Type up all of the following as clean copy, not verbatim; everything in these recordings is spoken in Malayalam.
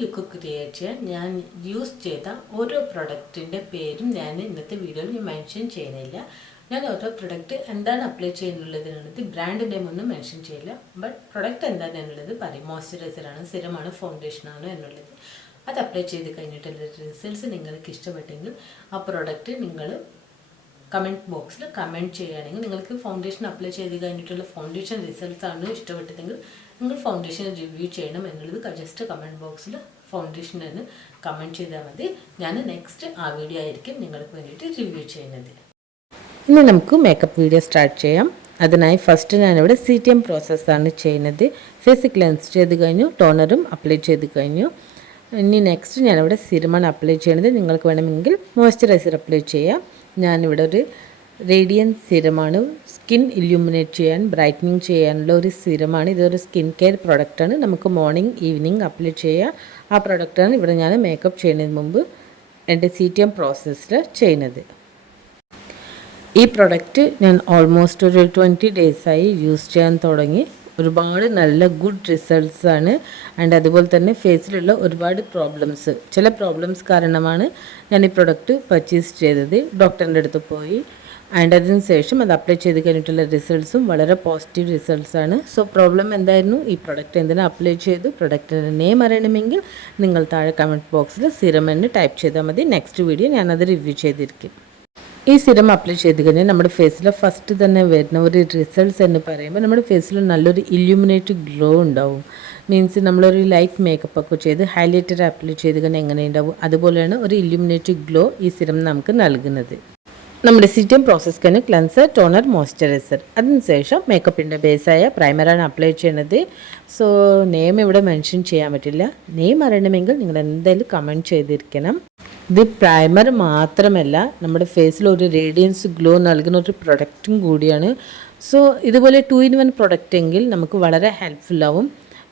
ലുക്ക് ക്രിയേറ്റ് ചെയ്യാൻ ഞാൻ യൂസ് ചെയ്ത ഓരോ പ്രൊഡക്റ്റിൻ്റെ പേരും ഞാൻ ഇന്നത്തെ വീഡിയോയിൽ മെൻഷൻ ചെയ്യുന്നില്ല. ഞാൻ ഓരോ പ്രൊഡക്റ്റ് എന്താണ് അപ്ലൈ ചെയ്യുന്നുള്ളതിനുള്ളത് ബ്രാൻഡ് നെയിം ഒന്നും മെൻഷൻ ചെയ്യില്ല. ബട്ട് പ്രൊഡക്റ്റ് എന്താണെന്നുള്ളത് പറയും. മോയ്സ്ചറൈസറാണ്, സിറമാണ്, ഫൗണ്ടേഷനാണ് എന്നുള്ളത്. അത് അപ്ലൈ ചെയ്ത് കഴിഞ്ഞിട്ടുള്ള റിസൾട്ട്സ് നിങ്ങൾക്ക് ഇഷ്ടപ്പെട്ടെങ്കിൽ ആ പ്രൊഡക്റ്റ് നിങ്ങൾ കമൻറ്റ് ബോക്സിൽ കമൻറ്റ് ചെയ്യുകയാണെങ്കിൽ നിങ്ങൾക്ക് ഫൗണ്ടേഷൻ അപ്ലൈ ചെയ്ത് കഴിഞ്ഞിട്ടുള്ള ഫൗണ്ടേഷൻ റിസൾട്ട്സ് ആണ് ഇഷ്ടപ്പെട്ടതെങ്കിൽ നിങ്ങൾ ഫൗണ്ടേഷൻ റിവ്യൂ ചെയ്യണം എന്നുള്ളത് ജസ്റ്റ് കമൻറ്റ് ബോക്സിൽ ഫൗണ്ടേഷൻ എന്ന് കമൻറ്റ് ചെയ്താൽ മതി. ഞാൻ നെക്സ്റ്റ് ആ വീഡിയോ ആയിരിക്കും നിങ്ങൾക്ക് വേണ്ടിയിട്ട് റിവ്യൂ ചെയ്യുന്നത്. ഇനി നമുക്ക് മേക്കപ്പ് വീഡിയോ സ്റ്റാർട്ട് ചെയ്യാം. അതിനായി ഫസ്റ്റ് ഞാനിവിടെ CTM പ്രോസസ്സാണ് ചെയ്യുന്നത്. ഫേസ് ക്ലെൻസ് ചെയ്ത് കഴിഞ്ഞു, ടോണറും അപ്ലൈ ചെയ്ത് കഴിഞ്ഞു. ഇനി നെക്സ്റ്റ് ഞാനിവിടെ സിറമാണ് അപ്ലൈ ചെയ്യുന്നത്. നിങ്ങൾക്ക് വേണമെങ്കിൽ മോയ്സ്ചറൈസർ അപ്ലൈ ചെയ്യാം. ഞാനിവിടെ ഒരു റേഡിയൻസ് സിറമാണ്, സ്കിൻ ഇല്യൂമിനേറ്റ് ചെയ്യാൻ ബ്രൈറ്റനിങ് ചെയ്യാനുള്ള ഒരു സിറമാണ്. ഇതൊരു സ്കിൻ കെയർ പ്രൊഡക്റ്റാണ്. നമുക്ക് മോർണിംഗ് ഈവനിങ് അപ്ലൈ ചെയ്യാം. ആ പ്രൊഡക്റ്റാണ് ഇവിടെ ഞാൻ മേക്കപ്പ് ചെയ്യുന്നതിന് മുമ്പ് എൻ്റെ CTM പ്രോസസ്സിൽ ചെയ്യുന്നത്. ഈ പ്രൊഡക്റ്റ് ഞാൻ ഓൾമോസ്റ്റ് ഒരു 20 ഡേയ്സായി യൂസ് ചെയ്യാൻ തുടങ്ങി. ഒരുപാട് നല്ല ഗുഡ് റിസൾട്ട്സ് ആണ്. ആൻഡ് അതുപോലെ തന്നെ ഫേസിലുള്ള ഒരുപാട് ചില പ്രോബ്ലംസ് കാരണമാണ് ഞാൻ ഈ പ്രൊഡക്റ്റ് പർച്ചേസ് ചെയ്തത്. ഡോക്ടറിൻ്റെ അടുത്ത് പോയി ആൻഡ് അതിന് ശേഷം അത് അപ്ലൈ ചെയ്ത് കഴിഞ്ഞിട്ടുള്ള റിസൾട്ട്സും വളരെ പോസിറ്റീവ് റിസൾട്ട്സ് ആണ്. സോ പ്രോബ്ലം എന്തായിരുന്നു, ഈ പ്രൊഡക്റ്റ് എന്തിനാ അപ്ലൈ ചെയ്തു, പ്രൊഡക്റ്റിൻ്റെ നെയിം അറിയണമെങ്കിൽ നിങ്ങൾ താഴെ കമൻറ്റ് ബോക്സിൽ സിറം എന്ന് ടൈപ്പ് ചെയ്താൽ മതി. നെക്സ്റ്റ് വീഡിയോ ഞാനത് റിവ്യൂ ചെയ്തിരിക്കും. ഈ സിറം അപ്ലൈ ചെയ്ത് കഴിഞ്ഞാൽ നമ്മുടെ ഫേസിൽ ഫസ്റ്റ് തന്നെ വരുന്ന ഒരു റിസൾട്ട്സ് എന്ന് പറയുമ്പോൾ നമ്മുടെ ഫേസിൽ നല്ലൊരു ഇല്യൂമിനേറ്റ് ഗ്ലോ ഉണ്ടാവും. മീൻസ് നമ്മളൊരു ലൈറ്റ് മേക്കപ്പ് ഒക്കെ ചെയ്ത് ഹൈലൈറ്റർ അപ്ലൈ ചെയ്ത് കഴിഞ്ഞാൽ എങ്ങനെ ഉണ്ടാവും, അതുപോലെയാണ് ഒരു ഇല്യൂമിനേറ്റ് ഗ്ലോ ഈ സിറം നമുക്ക് നൽകുന്നത്. നമ്മുടെ CTM പ്രോസസ് കഴിഞ്ഞ് ക്ലെൻസർ, ടോണർ, മോയ്സ്ചറൈസർ, അതിനുശേഷം മേക്കപ്പിൻ്റെ ബേസായ പ്രൈമറാണ് അപ്ലൈ ചെയ്യുന്നത്. സോ നെയിം ഇവിടെ മെൻഷൻ ചെയ്യാൻ പറ്റില്ല. നെയിം അറിയണമെങ്കിൽ നിങ്ങൾ എന്തായാലും കമൻറ്റ് ചെയ്തിരിക്കണം. ഇത് പ്രൈമർ മാത്രമല്ല, നമ്മുടെ ഫേസിൽ ഒരു റേഡിയൻസ് ഗ്ലോ നൽകുന്ന ഒരു പ്രൊഡക്റ്റും കൂടിയാണ്. സോ ഇതുപോലെ 2-in-1 പ്രൊഡക്റ്റ് എങ്കിൽ നമുക്ക് വളരെ ഹെൽപ്ഫുള്ളാവും.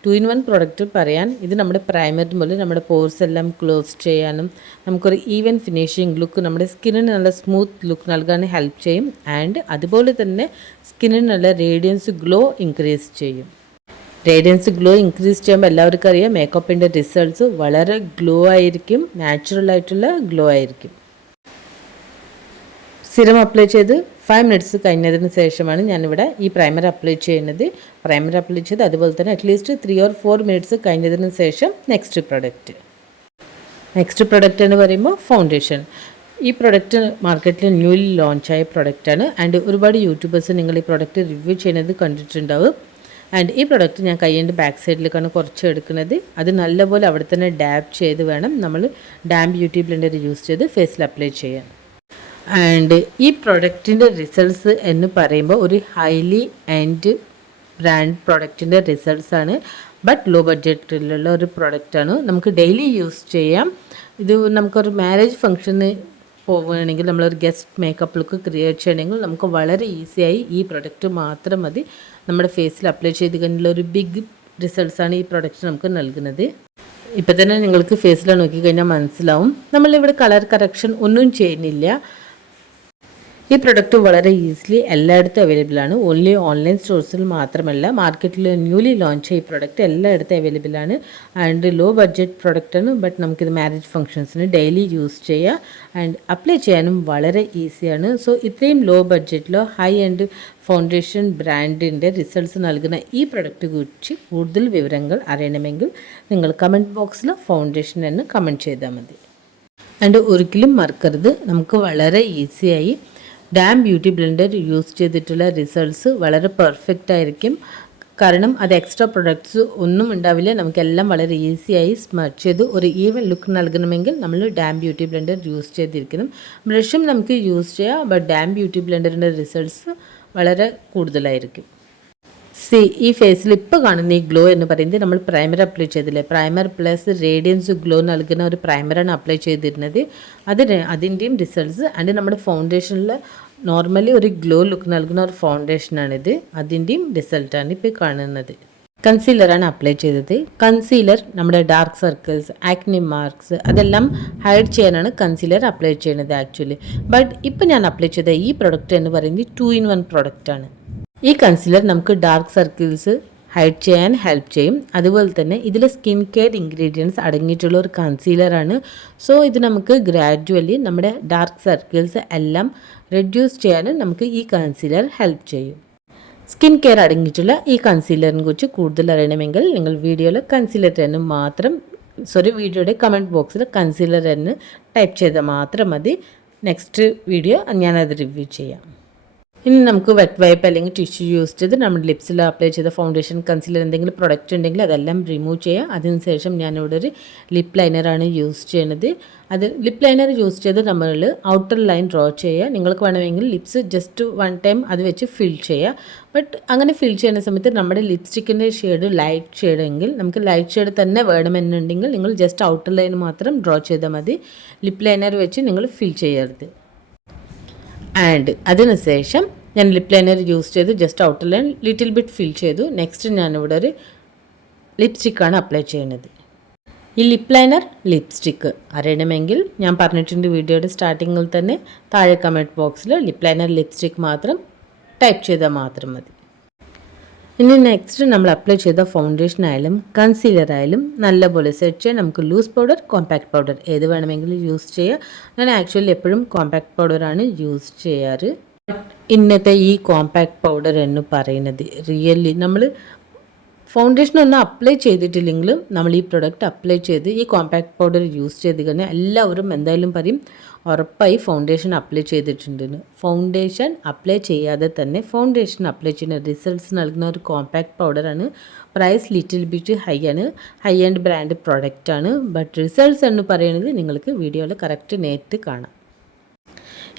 2-in-1 പ്രൊഡക്റ്റ് പറയാൻ, ഇത് നമ്മുടെ പ്രൈമർ പോലെ നമ്മുടെ പോർസ് എല്ലാം ക്ലോസ് ചെയ്യാനും നമുക്കൊരു ഈവൻ ഫിനിഷിംഗ് ലുക്ക്, നമ്മുടെ സ്കിന്നിന് നല്ല സ്മൂത്ത് ലുക്ക് നൽകാൻ ഹെൽപ്പ് ചെയ്യും. ആൻഡ് അതുപോലെ തന്നെ സ്കിന്നിന് നല്ല റേഡിയൻസ് ഗ്ലോ ഇൻക്രീസ് ചെയ്യും. റേഡിയൻസ് ഗ്ലോ ഇൻക്രീസ് ചെയ്യുമ്പോൾ എല്ലാവർക്കും അറിയാം മേക്കപ്പിൻ്റെ റിസൾട്ട്സ് വളരെ ഗ്ലോ ആയിരിക്കും, നാച്ചുറൽ ആയിട്ടുള്ള ഗ്ലോ ആയിരിക്കും. സിറം അപ്ലൈ ചെയ്ത് 5 മിനിറ്റ്സ് കഴിഞ്ഞതിന് ശേഷമാണ് ഞാനിവിടെ ഈ പ്രൈമർ അപ്ലൈ ചെയ്യുന്നത്. പ്രൈമർ അപ്ലൈ ചെയ്ത് അതുപോലെ തന്നെ അറ്റ്ലീസ്റ്റ് 3 or 4 മിനിറ്റ്സ് കഴിഞ്ഞതിന് ശേഷം നെക്സ്റ്റ് പ്രൊഡക്റ്റ് എന്ന് പറയുമ്പോൾ ഫൗണ്ടേഷൻ. ഈ പ്രൊഡക്റ്റ് മാർക്കറ്റിൽ ന്യൂലി ലോഞ്ചായ പ്രൊഡക്റ്റാണ്. ആൻഡ് ഒരുപാട് യൂട്യൂബേഴ്സ് നിങ്ങൾ ഈ പ്രൊഡക്റ്റ് റിവ്യൂ ചെയ്യുന്നത് കണ്ടിട്ടുണ്ടാവും. ആൻഡ് ഈ പ്രൊഡക്റ്റ് ഞാൻ കയ്യിൻ്റെ ബാക്ക് സൈഡിലേക്കാണ് കുറച്ച് എടുക്കുന്നത്. അത് നല്ലപോലെ അവിടെ തന്നെ ഡാബ് ചെയ്ത് വേണം നമ്മൾ ബ്യൂട്ടി ബ്ലെൻഡർ യൂസ് ചെയ്ത് ഫേസിൽ അപ്ലൈ ചെയ്യാൻ. ആൻഡ് ഈ പ്രൊഡക്റ്റിൻ്റെ റിസൾട്ട്സ് എന്ന് പറയുമ്പോൾ ഒരു ഹൈലി ആൻഡ് ബ്രാൻഡ് പ്രൊഡക്റ്റിൻ്റെ റിസൾട്ട്സാണ്. ബട്ട് ലോ ബഡ്ജറ്റിലുള്ള ഒരു പ്രൊഡക്റ്റാണ്. നമുക്ക് ഡെയിലി യൂസ് ചെയ്യാം. ഇത് നമുക്കൊരു മാരേജ് ഫംഗ്ഷന് പോവുകയാണെങ്കിൽ നമ്മളൊരു ഗസ്റ്റ് മേക്കപ്പ് ലുക്ക് ക്രിയേറ്റ് ചെയ്യണമെങ്കിൽ നമുക്ക് വളരെ ഈസിയായി ഈ പ്രൊഡക്റ്റ് മാത്രം മതി. നമ്മുടെ ഫേസിൽ അപ്ലൈ ചെയ്ത് കഴിഞ്ഞുള്ള ഒരു ബിഗ് റിസൾട്ട്സാണ് ഈ പ്രൊഡക്റ്റ് നമുക്ക് നൽകുന്നത്. ഇപ്പം തന്നെ നിങ്ങൾക്ക് ഫേസിൽ നോക്കിക്കഴിഞ്ഞാൽ മനസ്സിലാവും. നമ്മളിവിടെ കളർ കറക്ഷൻ ഒന്നും ചെയ്യുന്നില്ല. ഈ പ്രൊഡക്റ്റ് വളരെ ഈസിലി എല്ലായിടത്തും അവൈലബിൾ ആണ്. ഓൺലി ഓൺലൈൻ സ്റ്റോഴ്സിൽ മാത്രമല്ല, മാർക്കറ്റിൽ ന്യൂലി ലോഞ്ച് ഈ പ്രൊഡക്റ്റ് എല്ലായിടത്തും അവൈലബിൾ ആണ്. ആൻഡ് ലോ ബഡ്ജറ്റ് പ്രൊഡക്റ്റാണ്. ബട്ട് നമുക്കിത് മാരേജ് ഫംഗ്ഷൻസിന് ഡെയിലി യൂസ് ചെയ്യാം. ആൻഡ് അപ്ലൈ ചെയ്യാനും വളരെ ഈസിയാണ്. സോ ഇത്രയും ലോ ബഡ്ജറ്റിലോ ഹൈ ആൻഡ് ഫൗണ്ടേഷൻ ബ്രാൻഡിൻ്റെ റിസൾട്ട്സ് നൽകുന്ന ഈ പ്രൊഡക്റ്റ് കുറിച്ച് കൂടുതൽ വിവരങ്ങൾ അറിയണമെങ്കിൽ നിങ്ങൾ കമൻറ്റ് ബോക്സിൽ ഫൗണ്ടേഷൻ എന്ന് കമൻറ്റ് ചെയ്താൽ മതി. ആൻഡ് ഒരിക്കലും മറക്കരുത്, നമുക്ക് വളരെ ഈസിയായി ബ്യൂട്ടി ബ്ലെൻഡർ യൂസ് ചെയ്തിട്ടുള്ള റിസൾട്ട്സ് വളരെ പെർഫെക്റ്റ് ആയിരിക്കും. കാരണം അത് എക്സ്ട്രാ പ്രൊഡക്ട്സ് ഒന്നും ഉണ്ടാവില്ല. നമുക്കെല്ലാം വളരെ ഈസിയായി സ്മച്ച് ചെയ്ത് ഒരു ഈവൻ ലുക്ക് നൽകണമെങ്കിൽ നമ്മൾ ബ്യൂട്ടി ബ്ലെൻഡർ യൂസ് ചെയ്തിരിക്കണം. ബ്രഷും നമുക്ക് യൂസ് ചെയ്യാം. ബട്ട് ബ്യൂട്ടി ബ്ലെൻഡറിൻ്റെ റിസൾട്ട്സ് വളരെ കൂടുതലായിരിക്കും. ഈ ഫേസിൽ ഇപ്പോൾ കാണുന്ന ഈ ഗ്ലോ എന്ന് പറയുന്നത് നമ്മൾ പ്രൈമർ അപ്ലൈ ചെയ്തില്ലേ, പ്രൈമർ പ്ലസ് റേഡിയൻസ് ഗ്ലോ നൽകുന്ന ഒരു പ്രൈമറാണ് അപ്ലൈ ചെയ്തിരുന്നത്. അതിൻ്റെയും റിസൾട്ട്സ്. ആൻഡ് നമ്മുടെ ഫൗണ്ടേഷനിൽ നോർമലി ഒരു ഗ്ലോ ലുക്ക് നൽകുന്ന ഒരു ഫൗണ്ടേഷനാണിത്. അതിൻ്റെയും റിസൾട്ടാണ് ഇപ്പോൾ കാണുന്നത്. കൺസീലറാണ് അപ്ലൈ ചെയ്തത്. കൺസീലർ നമ്മുടെ ഡാർക്ക് സർക്കിൾസ്, ആക്നി മാർക്സ് അതെല്ലാം ഹൈഡ് ചെയ്യാനാണ് കൺസീലർ അപ്ലൈ ചെയ്യുന്നത് ആക്ച്വലി. ബട്ട് ഇപ്പോൾ ഞാൻ അപ്ലൈ ചെയ്ത ഈ പ്രൊഡക്റ്റ് എന്ന് പറയുന്നത് 2-in-1 പ്രൊഡക്റ്റാണ്. ഈ കൺസീലർ നമുക്ക് ഡാർക്ക് സർക്കിൾസ് ഹൈഡ് ചെയ്യാൻ ഹെൽപ്പ് ചെയ്യും. അതുപോലെ തന്നെ ഇതിൽ സ്കിൻ കെയർ ഇൻഗ്രീഡിയൻസ് അടങ്ങിയിട്ടുള്ള ഒരു കൺസീലറാണ്. സോ ഇത് നമുക്ക് ഗ്രാജുവലി നമ്മുടെ ഡാർക്ക് സർക്കിൾസ് എല്ലാം റെഡ്യൂസ് ചെയ്യാൻ നമുക്ക് ഈ കൺസീലർ ഹെൽപ്പ് ചെയ്യും. സ്കിൻ കെയർ അടങ്ങിയിട്ടുള്ള ഈ കൺസീലറിനെ കുറിച്ച് കൂടുതൽ അറിയണമെങ്കിൽ നിങ്ങൾ വീഡിയോയിൽ കൺസീലർ എന്ന് മാത്രം വീഡിയോയുടെ കമൻറ്റ് ബോക്സിൽ കൺസീലർ എന്ന് ടൈപ്പ് ചെയ്താൽ മാത്രം മതി. നെക്സ്റ്റ് വീഡിയോ ഞാനത് റിവ്യൂ ചെയ്യാം. ഇനി നമുക്ക് വെറ്റ് വൈപ്പ് അല്ലെങ്കിൽ ടിഷ്യൂ യൂസ് ചെയ്ത് നമ്മുടെ ലിപ്സിൽ അപ്ലൈ ചെയ്ത ഫൗണ്ടേഷൻ കൺസീലർ എന്തെങ്കിലും പ്രൊഡക്റ്റ് ഉണ്ടെങ്കിൽ അതെല്ലാം റിമൂവ് ചെയ്യാം. അതിനുശേഷം ഞാനിവിടെ ഒരു ലിപ്പ് ലൈനറാണ് യൂസ് ചെയ്യുന്നത്. അത് ലിപ്പ് ലൈനർ യൂസ് ചെയ്ത് നമ്മൾ ഔട്ടർ ലൈൻ ഡ്രോ ചെയ്യുക. നിങ്ങൾക്ക് വേണമെങ്കിൽ ലിപ്സ് ജസ്റ്റ് 1 ടൈം അത് വെച്ച് ഫിൽ ചെയ്യുക. ബട്ട് അങ്ങനെ ഫിൽ ചെയ്യുന്ന സമയത്ത് നമ്മുടെ ലിപ്സ്റ്റിക്കിൻ്റെ ഷെയ്ഡ് ലൈറ്റ് ഷെയ്ഡ് എങ്കിൽ നമുക്ക് ലൈറ്റ് ഷെയ്ഡ് തന്നെ വേണമെന്നുണ്ടെങ്കിൽ നിങ്ങൾ ജസ്റ്റ് ഔട്ടർ ലൈൻ മാത്രം ഡ്രോ ചെയ്താൽ മതി. ലിപ്പ് ലൈനർ വെച്ച് നിങ്ങൾ ഫിൽ ചെയ്യരുത്. ആൻഡ് അതിനുശേഷം ഞാൻ ലിപ്പ് ലൈനർ യൂസ് ചെയ്ത് just outer line little bit fill ചെയ്തു. നെക്സ്റ്റ് ഞാനിവിടെ ഒരു ലിപ്സ്റ്റിക്കാണ് അപ്ലൈ ചെയ്യുന്നത്. ഈ ലിപ്പ് ലൈനർ ലിപ്സ്റ്റിക്ക് അറിയണമെങ്കിൽ ഞാൻ പറഞ്ഞിട്ടുണ്ട് വീഡിയോയുടെ സ്റ്റാർട്ടിങ്ങിൽ തന്നെ താഴെ കമൻറ്റ് ബോക്സിൽ ലിപ്പ് ലൈനർ ലിപ്സ്റ്റിക്ക് മാത്രം ടൈപ്പ് ചെയ്താൽ മാത്രം മതി. ഇനി നെക്സ്റ്റ് നമ്മൾ അപ്ലൈ ചെയ്ത ഫൗണ്ടേഷൻ ആയാലും കൺസീലർ ആയാലും നല്ലപോലെ സെറ്റ് ചെയ്യാൻ നമുക്ക് ലൂസ് പൗഡർ, കോമ്പാക്ട് പൗഡർ ഏത് വേണമെങ്കിലും യൂസ് ചെയ്യുക. ഞാൻ ആക്ച്വലി എപ്പോഴും കോമ്പാക്ട് പൗഡറാണ് യൂസ് ചെയ്യാറ്. ഇന്നത്തെ ഈ കോമ്പാക്ട് പൗഡർ എന്ന് പറയുന്നത് റിയലി നമ്മൾ ഫൗണ്ടേഷൻ ഒന്നും അപ്ലൈ ചെയ്തിട്ടില്ലെങ്കിലും നമ്മൾ ഈ പ്രൊഡക്റ്റ് അപ്ലൈ ചെയ്ത് ഈ കോമ്പാക്ട് പൗഡർ യൂസ് ചെയ്ത് കഴിഞ്ഞാൽ എല്ലാവരും എന്തായാലും പറയും ഉറപ്പായി ഫൗണ്ടേഷൻ അപ്ലൈ ചെയ്തിട്ടുണ്ടെന്ന്. ഫൗണ്ടേഷൻ അപ്ലൈ ചെയ്യാതെ തന്നെ ഫൗണ്ടേഷൻ അപ്ലൈ ചെയ്യുന്ന റിസൾട്ട്സ് നൽകുന്ന ഒരു കോമ്പാക്ട് പൗഡറാണ്. Price little bit high and brand പ്രൊഡക്റ്റാണ്. ബട്ട് റിസൾട്ട്സ് എന്ന് പറയുന്നത് നിങ്ങൾക്ക് വീഡിയോയിൽ കറക്റ്റ് നേരിട്ട് കാണാം.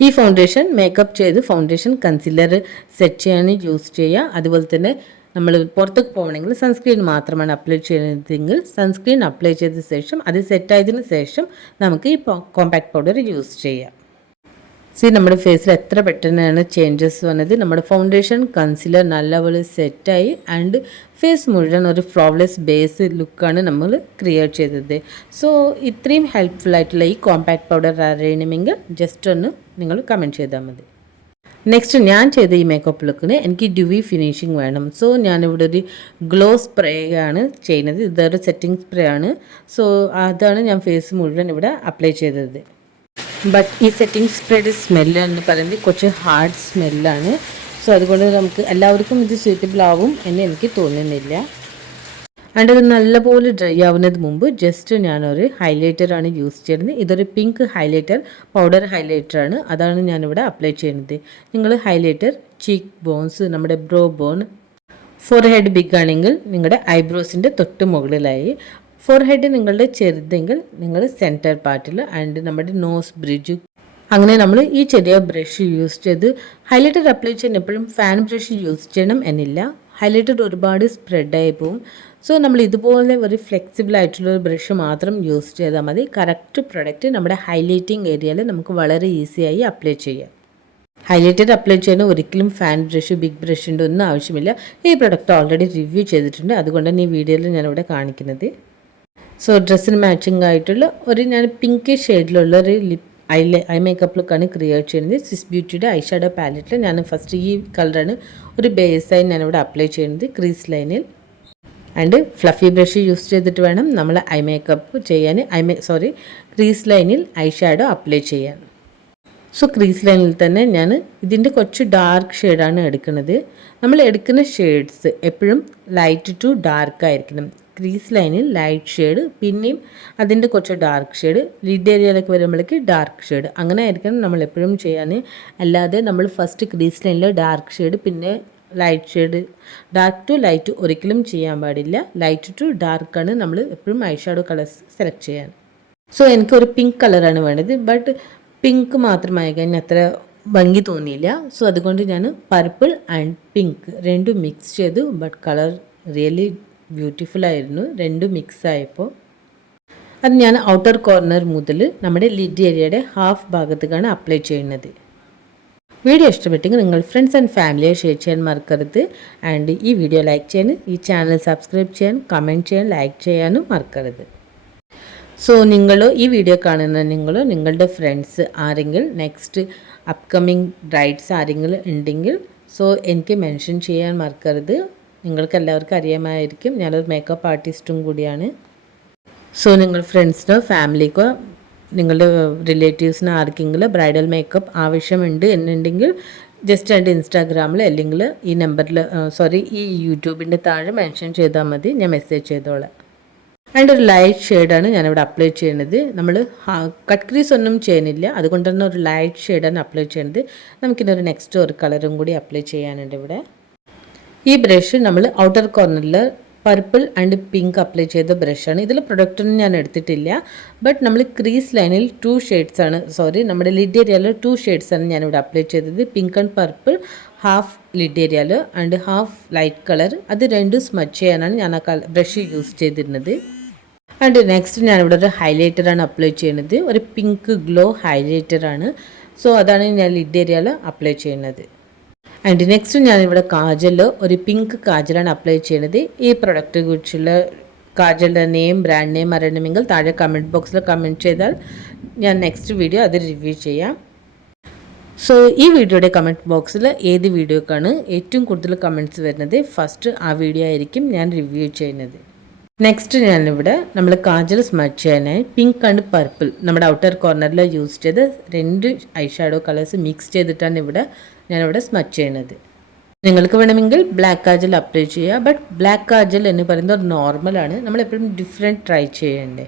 ഈ ഫൗണ്ടേഷൻ മേക്കപ്പ് ചെയ്ത് ഫൗണ്ടേഷൻ കൺസീലർ സെറ്റ് ചെയ്യാൻ യൂസ് ചെയ്യുക. അതുപോലെ തന്നെ നമ്മൾ പുറത്തേക്ക് പോകണമെങ്കിൽ സൺസ്ക്രീൻ മാത്രമാണ് അപ്ലൈ ചെയ്യുന്നതെങ്കിൽ സൺസ്ക്രീൻ അപ്ലൈ ചെയ്ത ശേഷം അത് സെറ്റായതിനു ശേഷം നമുക്ക് ഈ കോമ്പാക്ട് പൗഡർ യൂസ് ചെയ്യാം. നമ്മുടെ ഫേസിൽ എത്ര പെട്ടെന്നാണ് ചേഞ്ചസ് വന്നത്. നമ്മുടെ ഫൗണ്ടേഷൻ കൺസീലർ നല്ലപോലെ സെറ്റായി ആൻഡ് ഫേസ് മുഴുവൻ ഒരു ഫ്ലോലെസ് ബേസ് ലുക്കാണ് നമ്മൾ ക്രിയേറ്റ് ചെയ്തത്. സോ ഇത്രയും ഹെൽപ്ഫുൾ ആയിട്ടുള്ള ഈ കോമ്പാക്ട് പൗഡർ അറിയണമെങ്കിൽ ജസ്റ്റ് ഒന്ന് നിങ്ങൾ കമൻറ്റ് ചെയ്താൽ മതി. നെക്സ്റ്റ് ഞാൻ ചെയ്ത ഈ മേക്കപ്പ് ലുക്കിന് എനിക്ക് ഡ്യൂവി ഫിനിഷിങ് വേണം. സോ ഞാനിവിടെ ഒരു ഗ്ലോ സ്പ്രേ ആണ് ചെയ്യുന്നത്. ഇതൊരു സെറ്റിംഗ് സ്പ്രേ ആണ്. സോ അതാണ് ഞാൻ ഫേസ് മുഴുവൻ ഇവിടെ അപ്ലൈ ചെയ്തത്. ബട്ട് ഈ സെറ്റിംഗ് സ്പ്രേയുടെ സ്മെല്ല് എന്ന് പറയുന്നത് കുറച്ച് ഹാർഡ് സ്മെല്ലാണ്. സോ അതുകൊണ്ട് നമുക്ക് എല്ലാവർക്കും ഇത് സ്യൂറ്റബിൾ ആവും എന്ന് എനിക്ക് തോന്നുന്നില്ല. ആൻഡ് അത് നല്ലപോലെ ഡ്രൈ ആവുന്നതിന് മുമ്പ് ജസ്റ്റ് ഞാനൊരു ഹൈലൈറ്ററാണ് യൂസ് ചെയ്യുന്നത്. ഇതൊരു പിങ്ക് ഹൈലൈറ്റർ, പൗഡർ ഹൈലൈറ്ററാണ്. അതാണ് ഞാനിവിടെ അപ്ലൈ ചെയ്യുന്നത്. നിങ്ങൾ ഹൈലൈറ്റർ ചീക്ക് ബോൺസ്, നമ്മുടെ ബ്രോ ബോൺ, ഫോർഹെഡ് ബിഗ് ആണെങ്കിൽ നിങ്ങളുടെ ഐബ്രോസിൻ്റെ തൊട്ട് മുകളിലായി, ഫോർഹെഡ് നിങ്ങളുടെ ചെറുതെങ്കിൽ നിങ്ങൾ സെൻറ്റർ പാർട്ടിൽ, ആൻഡ് നമ്മുടെ നോസ് ബ്രിഡ്ജ്. അങ്ങനെ നമ്മൾ ഈ ചെറിയ ബ്രഷ് യൂസ് ചെയ്ത് ഹൈലൈറ്റർ അപ്ലൈ ചെയ്യാൻ എപ്പോഴും ഫാൻ ബ്രഷ് യൂസ് ചെയ്യണം എന്നില്ല. ഹൈലൈറ്റർ ഒരുപാട് സ്പ്രെഡായി പോവും. സോ നമ്മൾ ഇതുപോലെ ഒരു ഫ്ലെക്സിബിൾ ആയിട്ടുള്ള ഒരു ബ്രഷ് മാത്രം യൂസ് ചെയ്താൽ മതി. കറക്റ്റ് പ്രൊഡക്റ്റ് നമ്മുടെ ഹൈലൈറ്റിംഗ് ഏരിയയിൽ നമുക്ക് വളരെ ഈസിയായി അപ്ലൈ ചെയ്യാം. ഹൈലൈറ്റർ അപ്ലൈ ചെയ്യാൻ ഒരിക്കലും ഫാൻ ബ്രഷ്, ബിഗ് ബ്രഷിൻ്റെ ഒന്നും ആവശ്യമില്ല. ഈ പ്രൊഡക്റ്റ് ഓൾറെഡി റിവ്യൂ ചെയ്തിട്ടുണ്ട്. അതുകൊണ്ടാണ് ഈ വീഡിയോയിൽ ഞാനിവിടെ കാണിക്കുന്നത്. സോ ഡ്രസ്സിന് മാച്ചിങ് ആയിട്ടുള്ള ഞാൻ പിങ്ക് ഷെയ്ഡിലുള്ള ഒരു ഐ മേക്കപ്പ് ലുക്കാണ് ക്രിയേറ്റ് ചെയ്യുന്നത്. സ്വിസ് ബ്യൂട്ടിയുടെ ഐ ഷാഡോ പാലറ്റിൽ ഞാൻ ഫസ്റ്റ് ഈ കളറാണ് ഒരു ബേസായി ഞാനിവിടെ അപ്ലൈ ചെയ്യുന്നത് ക്രീസ് ലൈനിൽ. ആൻഡ് ഫ്ലഫി ബ്രഷ് യൂസ് ചെയ്തിട്ട് വേണം നമ്മൾ ഐ മേക്കപ്പ് ചെയ്യാൻ, ക്രീസ് ലൈനിൽ ഐ ഷാഡോ അപ്ലൈ ചെയ്യാൻ. സോ ക്രീസ് ലൈനിൽ തന്നെ ഞാൻ ഇതിൻ്റെ കുറച്ച് ഡാർക്ക് ഷെയ്ഡാണ് എടുക്കുന്നത്. നമ്മൾ എടുക്കുന്ന ഷെയ്ഡ്സ് എപ്പോഴും ലൈറ്റ് ടു ഡാർക്ക് ആയിരിക്കണം. ക്രീസ് ലൈനിൽ ലൈറ്റ് ഷെയ്ഡ്, പിന്നെയും അതിൻ്റെ കുറച്ച് ഡാർക്ക് ഷെയ്ഡ്, ലിഡ് ഏരിയയിലേക്ക് വരുമ്പോഴേക്ക് ഡാർക്ക് ഷെയ്ഡ്, അങ്ങനെ ആയിരിക്കണം നമ്മൾ എപ്പോഴും ചെയ്യാൻ. അല്ലാതെ നമ്മൾ ഫസ്റ്റ് ക്രീസ് ലൈനിൽ ഡാർക്ക് ഷെയ്ഡ് പിന്നെ light shade, dark to light ഒരിക്കലും ചെയ്യാൻ പാടില്ല. ലൈറ്റ് ടു ഡാർക്കാണ് നമ്മൾ എപ്പോഴും ഐ ഷാഡോ കളേഴ്സ് സെലക്ട് ചെയ്യാൻ. സോ എനിക്കൊരു പിങ്ക് കളറാണ് വേണ്ടത്. ബട്ട് പിങ്ക് മാത്രമായി കഴിഞ്ഞാൽ അത്ര ഭംഗി തോന്നിയില്ല. സോ അതുകൊണ്ട് ഞാൻ പർപ്പിൾ ആൻഡ് പിങ്ക് രണ്ടും മിക്സ് ചെയ്തു. ബട്ട് കളർ റിയലി ബ്യൂട്ടിഫുൾ ആയിരുന്നു രണ്ടും മിക്സ് ആയപ്പോൾ. അത് ഞാൻ ഔട്ടർ കോർണർ മുതൽ നമ്മുടെ ലിഡ് ഏരിയയുടെ ഹാഫ് ഭാഗത്തേക്കാണ് അപ്ലൈ ചെയ്യുന്നത്. വീഡിയോ ഇഷ്ടപ്പെട്ടെങ്കിൽ നിങ്ങൾ ഫ്രണ്ട്സ് ആൻഡ് ഫാമിലിയെ ഷെയർ ചെയ്യാൻ മറക്കരുത്. ആൻഡ് ഈ വീഡിയോ ലൈക്ക് ചെയ്യാനും ഈ ചാനൽ സബ്സ്ക്രൈബ് ചെയ്യാൻ, കമൻറ്റ് ചെയ്യാൻ, ലൈക്ക് ചെയ്യാനും മറക്കരുത്. സോ ഈ വീഡിയോ കാണുന്ന നിങ്ങളുടെ ഫ്രണ്ട്സ് ആരെങ്കിലും നെക്സ്റ്റ് അപ്കമിങ് ബ്രൈഡ്സ് ആരെങ്കിലും ഉണ്ടെങ്കിൽ സോ എനിക്ക് മെൻഷൻ ചെയ്യാൻ മറക്കരുത്. നിങ്ങൾക്ക് എല്ലാവർക്കും അറിയാമായിരിക്കും, ഞാനൊരു മേക്കപ്പ് ആർട്ടിസ്റ്റും കൂടിയാണ്. സോ നിങ്ങൾ ഫ്രണ്ട്സിനോ ഫാമിലിക്കോ നിങ്ങളുടെ റിലേറ്റീവ്സിനോ ആർക്കെങ്കിലും ബ്രൈഡൽ മേക്കപ്പ് ആവശ്യമുണ്ട് എന്നുണ്ടെങ്കിൽ ജസ്റ്റ് എൻ്റെ ഇൻസ്റ്റാഗ്രാമിൽ അല്ലെങ്കിൽ ഈ നമ്പറിൽ ഈ യൂട്യൂബിൻ്റെ താഴെ മെൻഷൻ ചെയ്താൽ മതി, ഞാൻ മെസ്സേജ് ചെയ്തോളാം. അതിൻ്റെ ഒരു ലൈറ്റ് ഷെയ്ഡാണ് ഞാനിവിടെ അപ്ലൈ ചെയ്യുന്നത്. നമ്മൾ കട്ട് ക്രീസ് ഒന്നും ചെയ്യുന്നില്ല, അതുകൊണ്ട് തന്നെ ഒരു ലൈറ്റ് ഷെയ്ഡാണ് അപ്ലൈ ചെയ്യുന്നത്. നമുക്കിതൊരു നെക്സ്റ്റ് ഒരു കളറും കൂടി അപ്ലൈ ചെയ്യാനുണ്ട് ഇവിടെ. ഈ ബ്രഷ് നമ്മൾ ഔട്ടർ കോർണറിൽ പർപ്പിൾ ആൻഡ് പിങ്ക് അപ്ലൈ ചെയ്ത ബ്രഷാണ്. ഇതിൽ പ്രൊഡക്റ്റൊന്നും ഞാൻ എടുത്തിട്ടില്ല, ബട്ട് നമ്മൾ ക്രീസ് ലൈനിൽ നമ്മുടെ ലിഡ് ഏരിയയിൽ 2 ഷെയ്ഡ്സാണ് ഞാനിവിടെ അപ്ലൈ ചെയ്തത്. Pink and purple, half lid ഏരിയയിൽ ആൻഡ് ഹാഫ് ലൈറ്റ് കളർ. അത് രണ്ടും സ്മച്ച് ചെയ്യാനാണ് ഞാൻ ആ ബ്രഷ് യൂസ് ചെയ്തിരുന്നത്. ആൻഡ് നെക്സ്റ്റ് ഞാനിവിടെ ഒരു ഹൈലൈറ്ററാണ് അപ്ലൈ ചെയ്യുന്നത്, ഒരു പിങ്ക് ഗ്ലോ ഹൈലൈറ്ററാണ്. സോ അതാണ് ഞാൻ ലിഡ് ഏരിയയിൽ അപ്ലൈ ചെയ്യുന്നത്. ആൻഡ് നെക്സ്റ്റ് ഞാനിവിടെ കാജൽ, ഒരു പിങ്ക് കാജലാണ് അപ്ലൈ ചെയ്യുന്നത്. ഈ പ്രൊഡക്റ്റ് കുറിച്ചുള്ള കാജലിൻ്റെ ബ്രാൻഡ് നെയിം അറിയണമെങ്കിൽ താഴെ കമൻറ്റ് ബോക്സിൽ കമൻറ്റ് ചെയ്താൽ ഞാൻ നെക്സ്റ്റ് വീഡിയോ അത് റിവ്യൂ ചെയ്യാം. സോ ഈ വീഡിയോയുടെ കമൻറ്റ് ബോക്സിൽ ഏത് വീഡിയോക്കാണ് ഏറ്റവും കൂടുതൽ കമൻറ്റ്സ് വരുന്നത്, ഫസ്റ്റ് ആ വീഡിയോ ആയിരിക്കും ഞാൻ റിവ്യൂ ചെയ്യുന്നത്. നെക്സ്റ്റ് ഞാനിവിടെ നമ്മൾ കാജൽ സ്മച്ച് ചെയ്യാനായി പിങ്ക് ആൻഡ് പർപ്പിൾ നമ്മുടെ ഔട്ടർ കോർണറിൽ യൂസ് ചെയ്ത് 2 ഐ ഷാഡോ കളേഴ്സ് മിക്സ് ചെയ്തിട്ടാണ് ഞാനിവിടെ സ്മച്ച് ചെയ്യുന്നത്. നിങ്ങൾക്ക് വേണമെങ്കിൽ ബ്ലാക്ക് കാജൽ അപ്ലൈ ചെയ്യുക, ബട്ട് ബ്ലാക്ക് കാജൽ എന്ന് പറയുന്നത് ഒരു നോർമലാണ്, നമ്മളെപ്പോഴും ഡിഫറെൻറ്റ് ട്രൈ ചെയ്യണ്ടേ.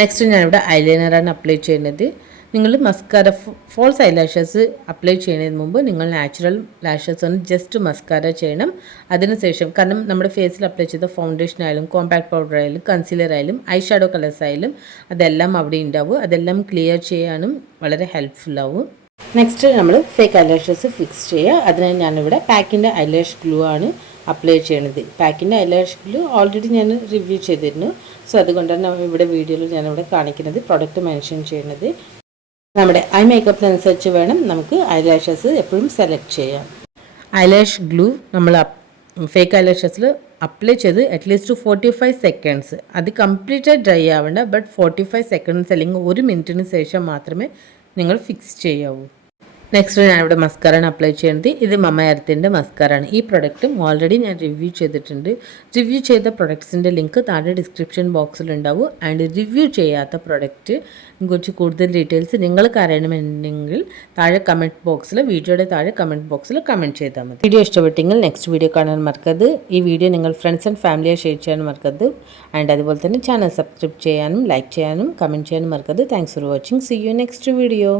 നെക്സ്റ്റ് ഞാനിവിടെ ഐലൈനറാണ് അപ്ലൈ ചെയ്യുന്നത്. നിങ്ങൾ മസ്കാര ഫോൾസ് ഐലാഷസ് അപ്ലൈ ചെയ്യുന്നതിന് മുമ്പ് നിങ്ങൾ നാച്ചുറൽ ലാഷസ് ഒന്ന് ജസ്റ്റ് മസ്കാര ചെയ്യണം. അതിനുശേഷം, കാരണം നമ്മുടെ ഫേസിൽ അപ്ലൈ ചെയ്ത ഫൗണ്ടേഷൻ ആയാലും കോമ്പാക്ട് പൗഡർ ആയാലും കൺസീലർ ആയാലും ഐ ഷാഡോ കളേഴ്സ് ആയാലും അതെല്ലാം അവിടെ ഉണ്ടാവും. അതെല്ലാം ക്ലിയർ ചെയ്യാനും വളരെ ഹെൽപ്ഫുൾ ആവും. നെക്സ്റ്റ് നമ്മൾ ഫേക്ക് ഐലാഷസ് ഫിക്സ് ചെയ്യുക. അതിനായി ഞാനിവിടെ പാക്കിൻ്റെ ഐലാഷ് ഗ്ലൂ ആണ് അപ്ലൈ ചെയ്യണത്. പാക്കിൻ്റെ ഐലാഷ് ഗ്ലൂ ഓൾറെഡി ഞാൻ റിവ്യൂ ചെയ്തിരുന്നു. സോ അതുകൊണ്ടാണ് ഇവിടെ വീഡിയോയിൽ ഞാനിവിടെ കാണിക്കുന്നത്, പ്രൊഡക്റ്റ് മെൻഷൻ ചെയ്യുന്നത്. നമ്മുടെ ഐ മേക്കപ്പിനനുസരിച്ച് വേണം നമുക്ക് ഐലാഷസ് എപ്പോഴും സെലക്ട് ചെയ്യാം. ഐലാഷ് ഗ്ലൂ നമ്മൾ ഫേക്ക് ഐലാഷസിൽ അപ്ലൈ ചെയ്ത് അറ്റ്ലീസ്റ്റ് 45 സെക്കൻഡ്സ്, അത് കംപ്ലീറ്റ് ഡ്രൈ ആവേണ്ട, ബട്ട് 45 സെക്കൻഡ്സ് അല്ലെങ്കിൽ 1 മിനിറ്റിന് ശേഷം മാത്രമേ നിങ്ങൾ ഫിക്സ് ചെയ്യാവൂ. നെക്സ്റ്റ് ഞാനിവിടെ മസ്കാറാണ് അപ്ലൈ ചെയ്യുന്നത്. ഇത് മമ എർത്തിൻ്റെ മസ്കാറാണ്. ഈ പ്രൊഡക്റ്റും ഓൾറെഡി ഞാൻ റിവ്യൂ ചെയ്തിട്ടുണ്ട്. റിവ്യൂ ചെയ്ത പ്രൊഡക്ട്സിൻ്റെ ലിങ്ക് താഴെ ഡിസ്ക്രിപ്ഷൻ ബോക്സിലുണ്ടാവും. ആൻഡ് റിവ്യൂ ചെയ്യാത്ത പ്രൊഡക്റ്റ് കുറിച്ച് കൂടുതൽ ഡീറ്റെയിൽസ് നിങ്ങൾക്ക് അറിയണമെന്നുണ്ടെങ്കിൽ വീഡിയോയുടെ താഴെ കമൻറ്റ് ബോക്സിൽ കമൻറ്റ് ചെയ്താൽ മതി. വീഡിയോ ഇഷ്ടപ്പെട്ടെങ്കിൽ നെക്സ്റ്റ് വീഡിയോ കാണാൻ മറക്കരുത്. ഈ വീഡിയോ നിങ്ങൾ ഫ്രണ്ട്സ് ആൻഡ് ഫാമിലിയെ ഷെയർ ചെയ്യാനും മറക്കരുത്. ആൻഡ് അതുപോലെ തന്നെ ചാനൽ സബ്സ്ക്രൈബ് ചെയ്യാനും ലൈക്ക് ചെയ്യാനും കമൻറ്റ് ചെയ്യാനും മറക്കരുത്. Thanks for watching. See you next video.